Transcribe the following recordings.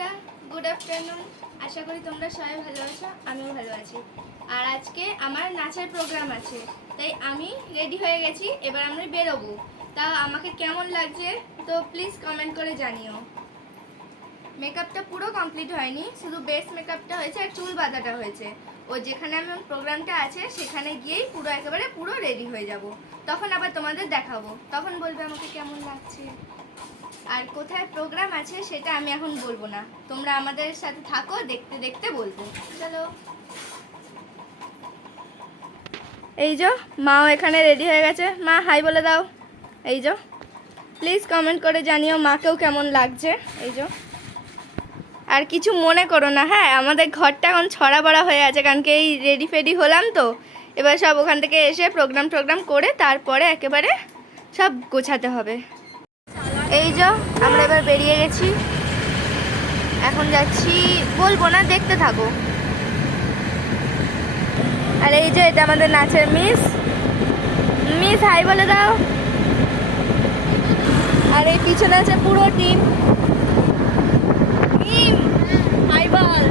বন্ধুরা, good afternoon. আশা করি তোমরা সবাই ভালো আছো, আমিও ভালো আছি। আর আজকে আমার নাচের প্রোগ্রাম আছে, তাই আমি রেডি হয়ে গেছি। এবার আমরা বেরোবো। তা আমাকে কেমন লাগছে তো প্লিজ কমেন্ট করে জানিও। মেকআপটা পুরো কমপ্লিট হয়নি, শুধু বেস মেকআপটা হয়েছে আর চুল বাঁধাটা হয়েছে। ও যেখানে আমার প্রোগ্রামটা আছে সেখানে গিয়েই একেবারে পুরো রেডি হয়ে যাব। তখন আবার তোমাদের দেখাবো, তখন বলবে আমাকে কেমন লাগছে। আর কোথায় প্রোগ্রাম আছে সেটা আমি এখন বলবো না, তোমরা আমাদের সাথে থাকো, দেখতে দেখতে বলবো। চলো। এই যে মাও এখানে রেডি হয়ে গেছে। মা হাই বলে দাও। এই যে প্লিজ কমেন্ট করে জানিও মাকেও কেমন লাগছে। এই যে আর কিছু মনে করো না, হ্যাঁ, আমাদের ঘরটা এখন ছড়া বড়া হয়ে আছে, কারণ কি এই রেডি ফেডি হলাম তো। এবার সব ওখান থেকে এসে প্রোগ্রাম করে তারপরে একেবারে সব গোছাতে হবে। এই যে আমরা এবার বেরিয়ে গেছি, এখন যাচ্ছি, বলবো না, দেখতে থাকো। আর এই যে এটা আমাদের নাচের মিস হাই বলে দাও। আর এই পিছনে আছে পুরো টিম। হাই বল।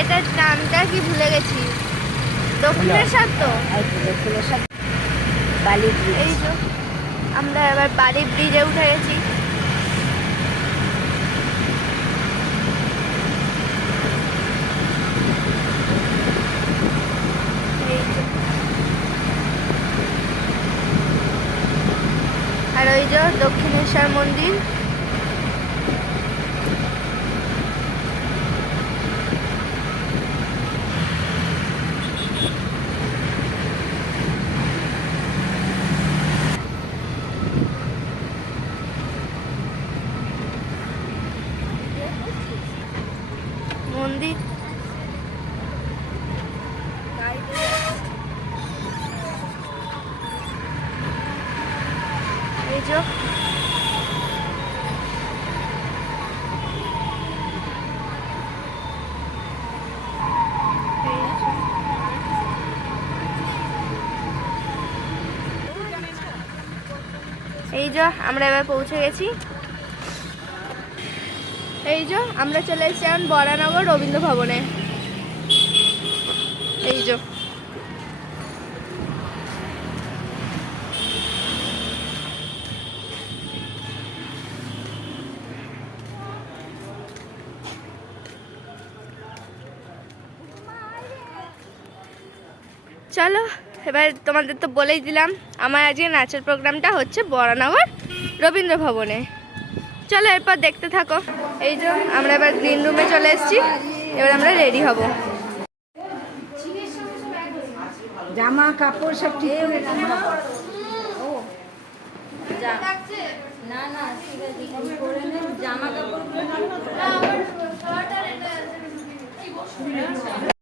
এটার নামটা কি ভুলে গেছি, দক্ষিণেশ্বর তো। বালি ব্রিজ। এই যে আমরা এবার বালি ব্রিজে উঠে গেছি। আর ওই যে দক্ষিণেশ্বর মন্দির। মন্দির এই যে আমরা এবার পৌঁছে গেছি। এই যে আমরা চলে এসেছি এখন বরানগর রবীন্দ্র ভবনে। এই যে চলো, এবার তোমাদের তো বলেই দিলাম আমার আজকে নাচের প্রোগ্রামটা হচ্ছে বরানগর রবীন্দ্র ভবনে। চলো এরপর দেখতে থাকো। এই যে আমরা এবার গ্রিন রুমে চলে এসেছি, এবার আমরা রেডি হব। জামা কাপড় সব ঠিক করে না জামা কাপড়